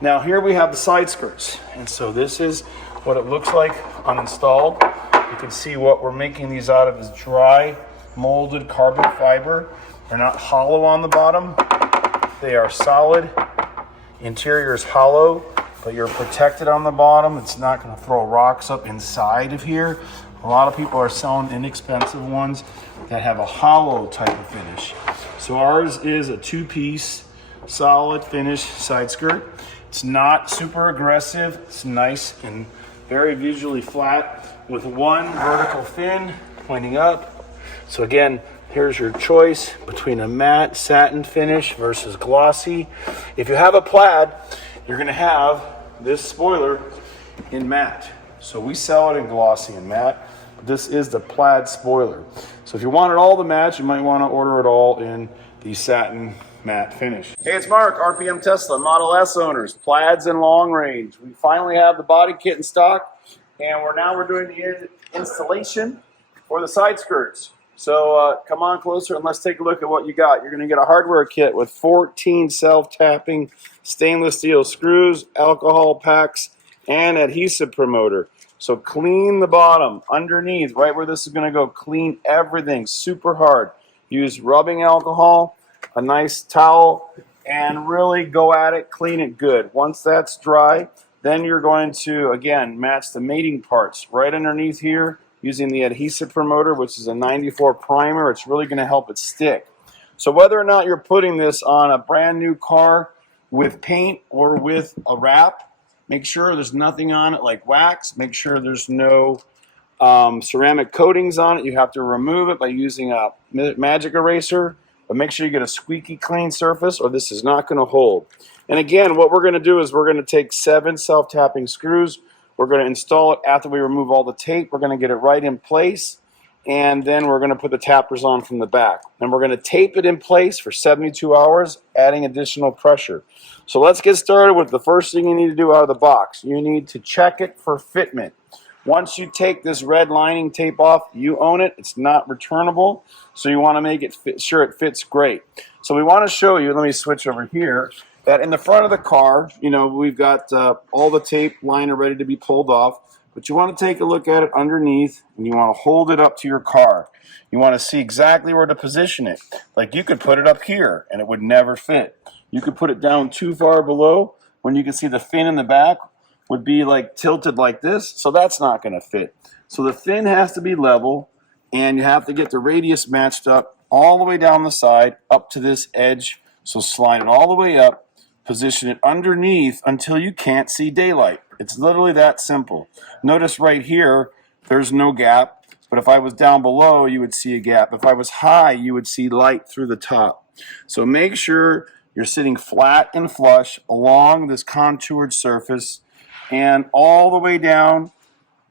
Now here we have the side skirts, and so this is what it looks like uninstalled. You can see what we're making these out of is dry molded carbon fiber. They're not hollow on the bottom, they are solid. Interior is hollow, but you're protected on the bottom. It's not going to throw rocks up inside of here. A lot of people are selling inexpensive ones that have a hollow type of finish. So ours is a two-piece solid finish side skirt. It's not super aggressive. It's nice and very visually flat with one vertical fin pointing up. So again, here's your choice between a matte satin finish versus glossy. If you have a plaid, you're gonna have this spoiler in matte. So we sell it in glossy and matte. This is the plaid spoiler. So if you want it all to match, you might want to order it all in the satin matte finish. Hey, it's Mark, RPM Tesla, Model S owners, plaids and long range. We finally have the body kit in stock, and we're doing the installation for the side skirts. So come on closer and let's take a look at what you got. You're going to get a hardware kit with 14 self-tapping stainless steel screws, alcohol packs, and adhesive promoter. So clean the bottom, underneath, right where this is going to go. Clean everything super hard. Use rubbing alcohol, a nice towel, and really go at it, clean it good. Once that's dry, then you're going to, again, match the mating parts right underneath here using the adhesive promoter, which is a 94 primer. It's really going to help it stick. So whether or not you're putting this on a brand new car with paint or with a wrap, make sure there's nothing on it like wax. Make sure there's no ceramic coatings on it. You have to remove it by using a magic eraser, but make sure you get a squeaky clean surface or this is not going to hold. And again, what we're going to do is we're going to take 7 self-tapping screws. We're going to install it after we remove all the tape. We're going to get it right in place, and then we're going to put the tappers on from the back. And we're going to tape it in place for 72 hours, adding additional pressure. So let's get started with the first thing you need to do out of the box. You need to check it for fitment. Once you take this red lining tape off, you own it. It's not returnable, so you want to make it sure it fits great. So we want to show you, let me switch over here, that in the front of the car, you know, we've got all the tape liner ready to be pulled off, but you want to take a look at it underneath, and you want to hold it up to your car. You want to see exactly where to position it. Like you could put it up here, and it would never fit. You could put it down too far below when you can see the fin in the back would be like tilted like this, so that's not going to fit. So the fin has to be level, and you have to get the radius matched up all the way down the side up to this edge. So slide it all the way up, position it underneath until you can't see daylight. It's literally that simple. Notice right here, there's no gap, but if I was down below, you would see a gap. If I was high, you would see light through the top. So make sure you're sitting flat and flush along this contoured surface and all the way down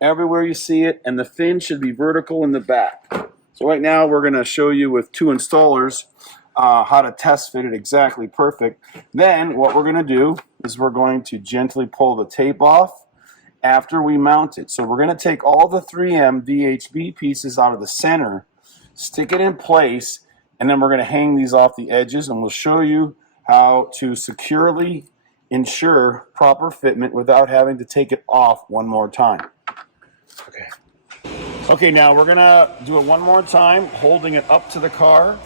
everywhere you see it, and the fin should be vertical in the back. So right now we're going to show you with 2 installers how to test fit it exactly perfect. Then what we're going to do is we're going to gently pull the tape off after we mount it. So we're going to take all the 3M VHB pieces out of the center, stick it in place, and then we're going to hang these off the edges, and we'll show you how to securely ensure proper fitment without having to take it off one more time. Okay, now we're going to do it one more time, holding it up to the car,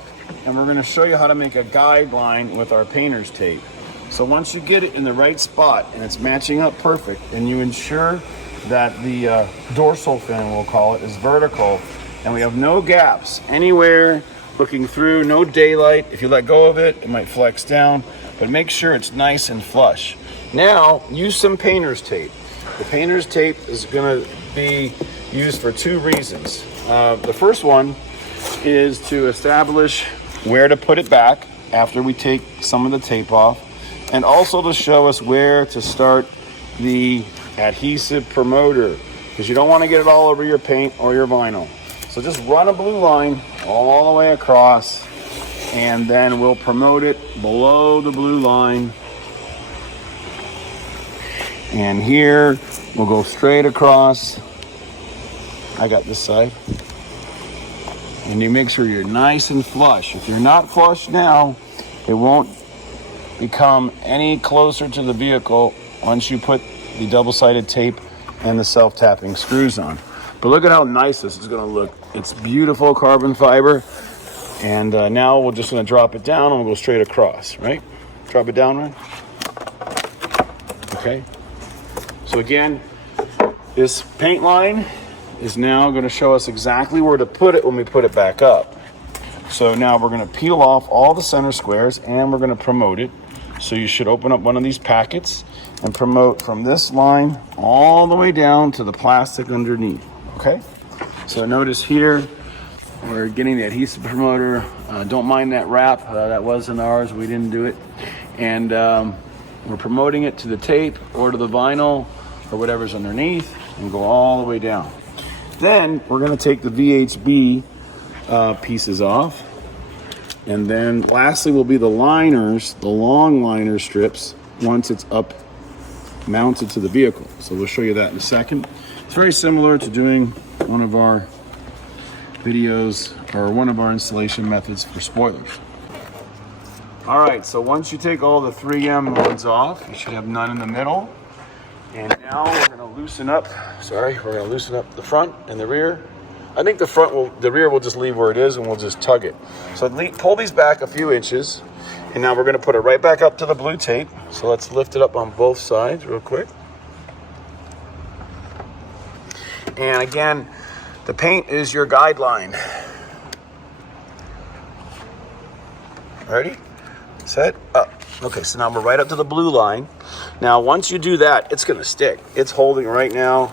and we're going to show you how to make a guideline with our painter's tape. So once you get it in the right spot and it's matching up perfect, and you ensure that the dorsal fin, we'll call it, is vertical, and we have no gaps anywhere looking through, no daylight. If you let go of it, it might flex down, but make sure it's nice and flush. Now, use some painter's tape. The painter's tape is going to be used for 2 reasons. The first one is to establish where to put it back after we take some of the tape off, and also to show us where to start the adhesive promoter, because you don't want to get it all over your paint or your vinyl. So just run a blue line all the way across, and then we'll promote it below the blue line. And here we'll go straight across. I got this side. And you make sure you're nice and flush. If you're not flush now, it won't become any closer to the vehicle once you put the double-sided tape and the self-tapping screws on. But look at how nice this is going to look. It's beautiful carbon fiber. And now we're just going to drop it down and we'll go straight across, right? Drop it down, right? Okay. So again, this paint line is now going to show us exactly where to put it when we put it back up. So now we're going to peel off all the center squares and we're going to promote it. So you should open up one of these packets and promote from this line all the way down to the plastic underneath, okay? So notice here, we're getting the adhesive promoter. Don't mind that wrap, that wasn't ours, we didn't do it. And we're promoting it to the tape or to the vinyl or whatever's underneath and go all the way down. Then we're gonna take the VHB pieces off. And then lastly will be the liners, the long liner strips, once it's up mounted to the vehicle. So we'll show you that in a second. It's very similar to doing one of our videos or one of our installation methods for spoilers. All right, so once you take all the 3M ones off, you should have none in the middle. And now we're gonna loosen up, we're gonna loosen up the front and the rear. I think the rear will just leave where it is and we'll just tug it. So pull these back a few inches. And now we're gonna put it right back up to the blue tape. So let's lift it up on both sides real quick. And again, the paint is your guideline. Ready, set, up. Okay, so now we're right up to the blue line. Now, once you do that, it's gonna stick. It's holding right now,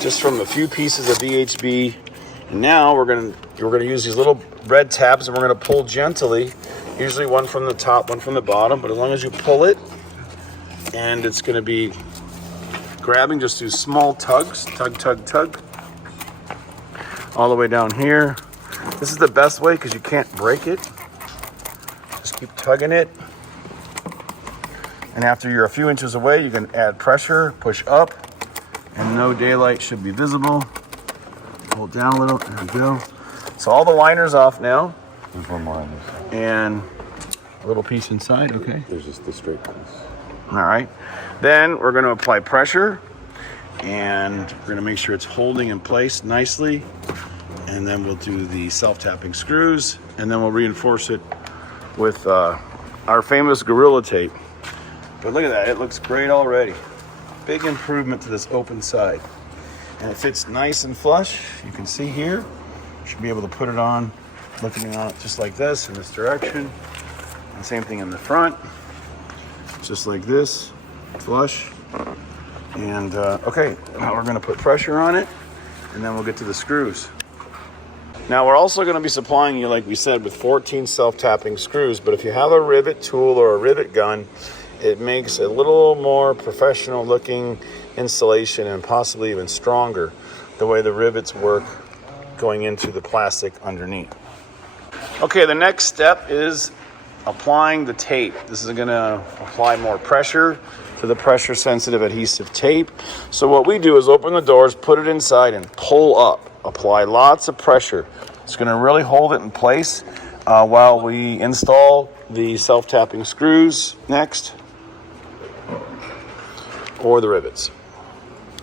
just from a few pieces of VHB. And now we're gonna use these little red tabs and we're gonna pull gently, usually one from the top, one from the bottom, but as long as you pull it, and it's gonna be grabbing, just do small tugs, tug, tug, tug, all the way down here. This is the best way because you can't break it. Just keep tugging it. And after you're a few inches away, you can add pressure, push up, and no daylight should be visible. Hold down a little, there we go. So all the liners off now. There's one more on this side. And a little piece inside, okay. There's just the straight piece. All right. Then we're gonna apply pressure and we're gonna make sure it's holding in place nicely. And then we'll do the self-tapping screws and then we'll reinforce it with our famous Gorilla tape. But look at that, it looks great already. Big improvement to this open side. And it fits nice and flush. You can see here, you should be able to put it on, looking on it just like this in this direction. And same thing in the front, just like this, flush. And okay, now we're gonna put pressure on it and then we'll get to the screws. Now we're also gonna be supplying you, like we said, with 14 self-tapping screws, but if you have a rivet tool or a rivet gun, it makes a little more professional looking installation and possibly even stronger the way the rivets work going into the plastic underneath. Okay, the next step is applying the tape. This is gonna apply more pressure to the pressure sensitive adhesive tape. So what we do is open the doors, put it inside and pull up. Apply lots of pressure. It's gonna really hold it in place while we install the self-tapping screws next, or the rivets.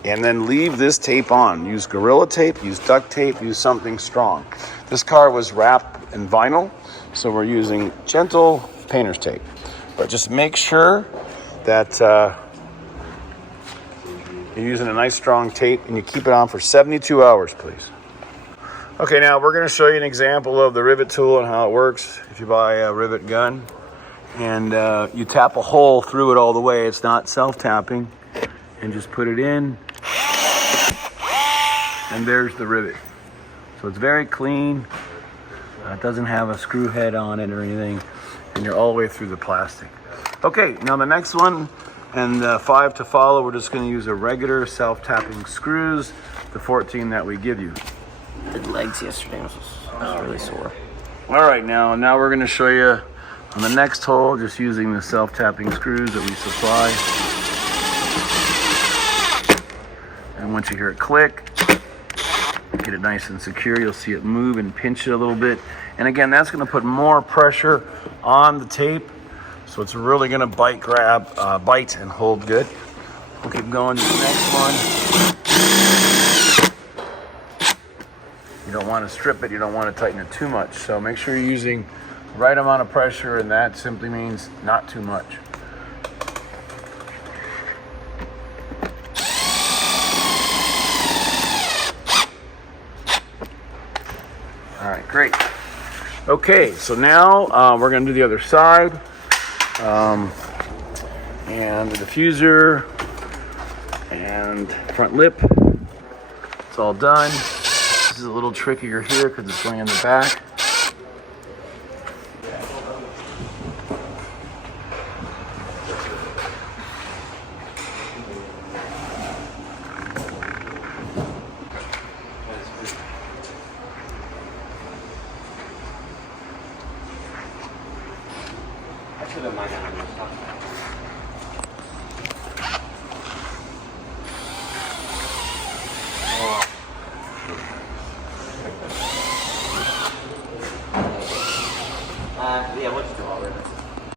And then leave this tape on. Use Gorilla tape, use duct tape, use something strong. This car was wrapped in vinyl, so we're using gentle painter's tape. But just make sure that you're using a nice strong tape and you keep it on for 72 hours, please. Okay, now we're gonna show you an example of the rivet tool and how it works if you buy a rivet gun. And you tap a hole through it all the way. It's not self-tapping. And just put it in. And there's the rivet. So it's very clean. It doesn't have a screw head on it or anything. And you're all the way through the plastic. Okay, now the next one, and 5 to follow, we're just gonna use a regular self-tapping screws, the 14 that we give you. Did legs yesterday, I was really sore. All right, now we're gonna show you on the next hole, just using the self-tapping screws that we supply. And once you hear it click, get it nice and secure. You'll see it move and pinch it a little bit. And again, that's gonna put more pressure on the tape. So it's really gonna bite and hold good. We'll keep going to the next one. You don't want to strip it, you don't want to tighten it too much. So make sure you're using the right amount of pressure, and that simply means not too much. All right, great. Okay, so now we're gonna do the other side. And the diffuser and front lip. It's all done. This is a little trickier here because it's going in the back.